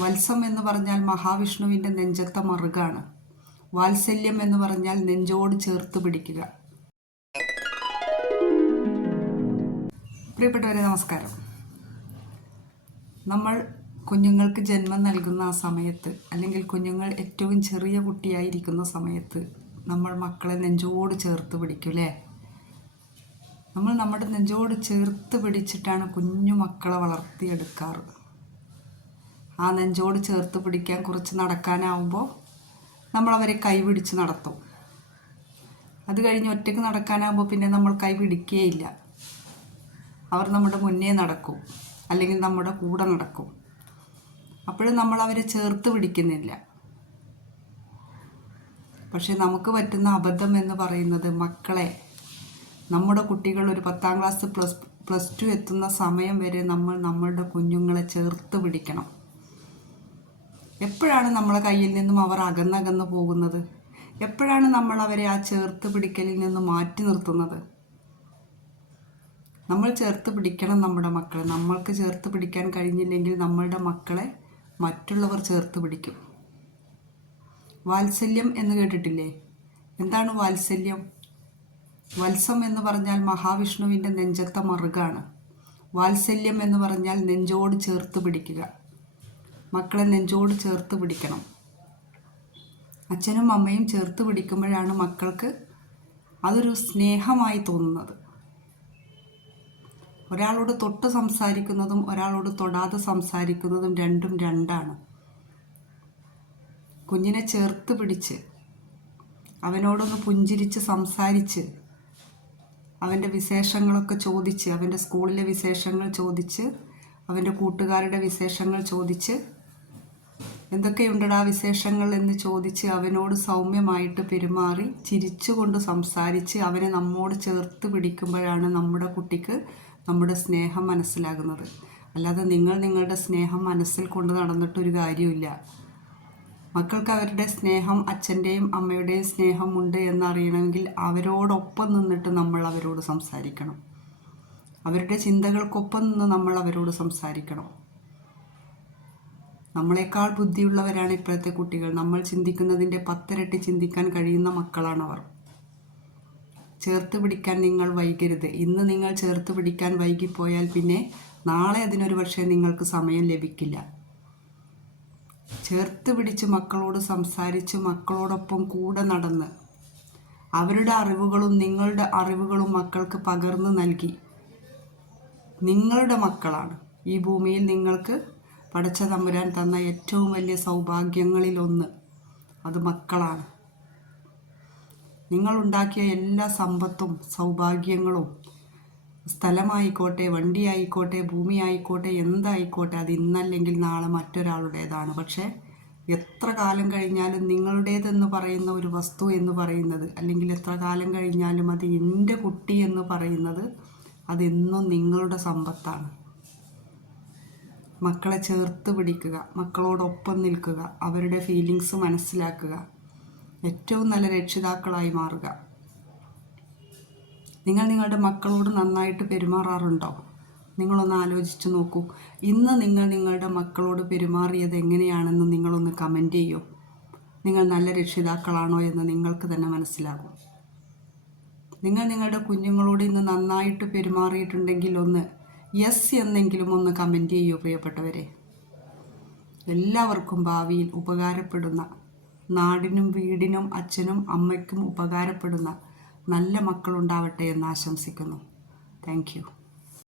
വത്സം എന്ന് പറഞ്ഞാൽ മഹാവിഷ്ണുവിൻ്റെ നെഞ്ചത്തെ മറുകാണ്. വാത്സല്യം എന്ന് പറഞ്ഞാൽ നെഞ്ചോട് ചേർത്ത് പിടിക്കുക. പ്രിയപ്പെട്ടവരെ, നമസ്കാരം. നമ്മൾ കുഞ്ഞുങ്ങൾക്ക് ജന്മം നൽകുന്ന ആ സമയത്ത്, അല്ലെങ്കിൽ കുഞ്ഞുങ്ങൾ ഏറ്റവും ചെറിയ കുട്ടിയായിരിക്കുന്ന സമയത്ത് നമ്മൾ മക്കളെ നെഞ്ചോട് ചേർത്ത് പിടിക്കും അല്ലേ? നമ്മൾ നമ്മുടെ നെഞ്ചോട് ചേർത്ത് പിടിച്ചിട്ടാണ് കുഞ്ഞു മക്കളെ വളർത്തിയെടുക്കാറ്. ആ നെഞ്ചോട് ചേർത്ത് പിടിക്കാൻ കുറച്ച് നടക്കാനാവുമ്പോൾ നമ്മളവരെ കൈ പിടിച്ച് നടത്തും. അത് കഴിഞ്ഞ് ഒറ്റയ്ക്ക് നടക്കാനാകുമ്പോൾ പിന്നെ നമ്മൾ കൈ പിടിക്കുകയില്ല. അവർ നമ്മുടെ മുന്നേ നടക്കും, അല്ലെങ്കിൽ നമ്മുടെ കൂടെ നടക്കും. അപ്പോഴും നമ്മൾ അവരെ ചേർത്ത് പിടിക്കുന്നില്ല. പക്ഷെ നമുക്ക് പറ്റുന്ന അബദ്ധം എന്ന് പറയുന്നത്, മക്കളെ, നമ്മുടെ കുട്ടികൾ ഒരു 10ാം ക്ലാസ് പ്ലസ് 2 എത്തുന്ന സമയം വരെ നമ്മൾ നമ്മളുടെ കുഞ്ഞുങ്ങളെ ചേർത്ത് പിടിക്കണം. എപ്പോഴാണ് നമ്മളെ കയ്യിൽ നിന്നും അവർ അകന്നകന്ന് പോകുന്നത്? എപ്പോഴാണ് നമ്മൾ അവരെ ആ ചേർത്ത് പിടിക്കലിൽ നിന്ന് മാറ്റി നിർത്തുന്നത്? നമ്മൾ ചേർത്ത് പിടിക്കണം നമ്മുടെ മക്കളെ. നമ്മൾക്ക് ചേർത്ത് പിടിക്കാൻ കഴിഞ്ഞില്ലെങ്കിൽ നമ്മളുടെ മക്കളെ മറ്റുള്ളവർ ചേർത്ത് പിടിക്കും. വാത്സല്യം എന്ന് കേട്ടിട്ടില്ലേ? എന്താണ് വാത്സല്യം? വത്സം എന്ന് പറഞ്ഞാൽ മഹാവിഷ്ണുവിൻ്റെ നെഞ്ചത്തെ മറുകാണ്. വാത്സല്യം എന്ന് പറഞ്ഞാൽ നെഞ്ചോട് ചേർത്ത് പിടിക്കുക. മക്കളെ നെഞ്ചോട് ചേർത്ത് പിടിക്കണം. അച്ഛനും അമ്മയും ചേർത്ത് പിടിക്കുമ്പോഴാണ് മക്കൾക്ക് അതൊരു സ്നേഹമായി തോന്നുന്നത്. ഒരാളോട് തൊട്ട് സംസാരിക്കുന്നതും ഒരാളോട് തൊടാതെ സംസാരിക്കുന്നതും രണ്ടും രണ്ടാണ്. കുഞ്ഞിനെ ചേർത്ത് പിടിച്ച് അവനോടൊന്ന് പുഞ്ചിരിച്ച് സംസാരിച്ച് അവൻ്റെ വിശേഷങ്ങളൊക്കെ ചോദിച്ച്, അവൻ്റെ സ്കൂളിലെ വിശേഷങ്ങൾ ചോദിച്ച്, അവൻ്റെ കൂട്ടുകാരുടെ വിശേഷങ്ങൾ ചോദിച്ച്, എന്തൊക്കെയുണ്ടടാ വിശേഷങ്ങൾ എന്ന് ചോദിച്ച് അവനോട് സൗമ്യമായിട്ട് പെരുമാറി ചിരിച്ചുകൊണ്ട് സംസാരിച്ച് അവനെ നമ്മോട് ചേർത്ത് പിടിക്കുമ്പോഴാണ് നമ്മുടെ കുട്ടിക്ക് നമ്മുടെ സ്നേഹം മനസ്സിലാകുന്നത്. അല്ലാതെ നിങ്ങളുടെ സ്നേഹം മനസ്സിൽ കൊണ്ട് നടന്നിട്ടൊരു കാര്യമില്ല. മക്കൾക്ക് അവരുടെ സ്നേഹം, അച്ഛൻ്റെയും അമ്മയുടെയും സ്നേഹമുണ്ട് എന്നറിയണമെങ്കിൽ അവരോടൊപ്പം നിന്നിട്ട് നമ്മൾ അവരോട് സംസാരിക്കണം. അവരുടെ ചിന്തകൾക്കൊപ്പം നിന്ന് നമ്മൾ അവരോട് സംസാരിക്കണം. നമ്മളെക്കാൾ ബുദ്ധിയുള്ളവരാണ് ഇപ്പോഴത്തെ കുട്ടികൾ. നമ്മൾ ചിന്തിക്കുന്നതിൻ്റെ 10 ഇരട്ടി ചിന്തിക്കാൻ കഴിയുന്ന മക്കളാണവർ. ചേർത്ത് പിടിക്കാൻ നിങ്ങൾ വൈകരുത്. ഇന്ന് നിങ്ങൾ ചേർത്ത് പിടിക്കാൻ വൈകിപ്പോയാൽ പിന്നെ നാളെ അതിനൊരു പക്ഷേ നിങ്ങൾക്ക് സമയം ലഭിക്കില്ല. ചേർത്ത് പിടിച്ച് മക്കളോട് സംസാരിച്ച് മക്കളോടൊപ്പം കൂടെ നടന്ന് അവരുടെ അറിവുകളും നിങ്ങളുടെ അറിവുകളും മക്കൾക്ക് പകർന്നു നൽകി. നിങ്ങളുടെ മക്കളാണ് ഈ ഭൂമിയിൽ നിങ്ങൾക്ക് പടച്ച തമ്പുരാൻ തന്ന ഏറ്റവും വലിയ സൗഭാഗ്യങ്ങളിലൊന്ന്. അത് മക്കളാണ്. നിങ്ങളുണ്ടാക്കിയ എല്ലാ സമ്പത്തും സൗഭാഗ്യങ്ങളും, സ്ഥലമായിക്കോട്ടെ, വണ്ടിയായിക്കോട്ടെ, ഭൂമിയായിക്കോട്ടെ, എന്തായിക്കോട്ടെ, അത് ഇന്നല്ലെങ്കിൽ നാളെ മറ്റൊരാളുടേതാണ്. പക്ഷേ എത്ര കാലം കഴിഞ്ഞാലും നിങ്ങളുടേതെന്ന് പറയുന്ന ഒരു വസ്തു എന്ന് പറയുന്നത്, അല്ലെങ്കിൽ എത്ര കാലം കഴിഞ്ഞാലും അത് എൻ്റെ കുട്ടി എന്ന് പറയുന്നത്, അതെന്നും നിങ്ങളുടെ സമ്പത്താണ്. മക്കളെ ചേർത്ത് പിടിക്കുക, മക്കളോടൊപ്പം നിൽക്കുക, അവരുടെ ഫീലിങ്സ് മനസ്സിലാക്കുക, ഏറ്റവും നല്ല രക്ഷിതാക്കളായി മാറുക. നിങ്ങൾ നിങ്ങളുടെ മക്കളോട് നന്നായിട്ട് പെരുമാറാറുണ്ടോ? നിങ്ങളൊന്ന് ആലോചിച്ച് നോക്കൂ. ഇന്ന് നിങ്ങൾ നിങ്ങളുടെ മക്കളോട് പെരുമാറിയത് എങ്ങനെയാണെന്ന് നിങ്ങളൊന്ന് കമൻറ്റ് ചെയ്യൂ. നിങ്ങൾ നല്ല രക്ഷിതാക്കളാണോ എന്ന് നിങ്ങൾക്ക് തന്നെ മനസ്സിലാകും. നിങ്ങൾ നിങ്ങളുടെ കുഞ്ഞുങ്ങളോട് ഇന്ന് നന്നായിട്ട് പെരുമാറിയിട്ടുണ്ടെങ്കിൽ ഒന്ന് യെസ് എന്നെങ്കിലും ഒന്ന് കമൻറ്റ് ചെയ്യൂ പ്രിയപ്പെട്ടവരെ. എല്ലാവർക്കും ഭാവിയിൽ ഉപകാരപ്പെടുന്ന, നാടിനും വീടിനും അച്ഛനും അമ്മയ്ക്കും ഉപകാരപ്പെടുന്ന നല്ല മക്കളുണ്ടാവട്ടെ എന്ന് ആശംസിക്കുന്നു. Thank you.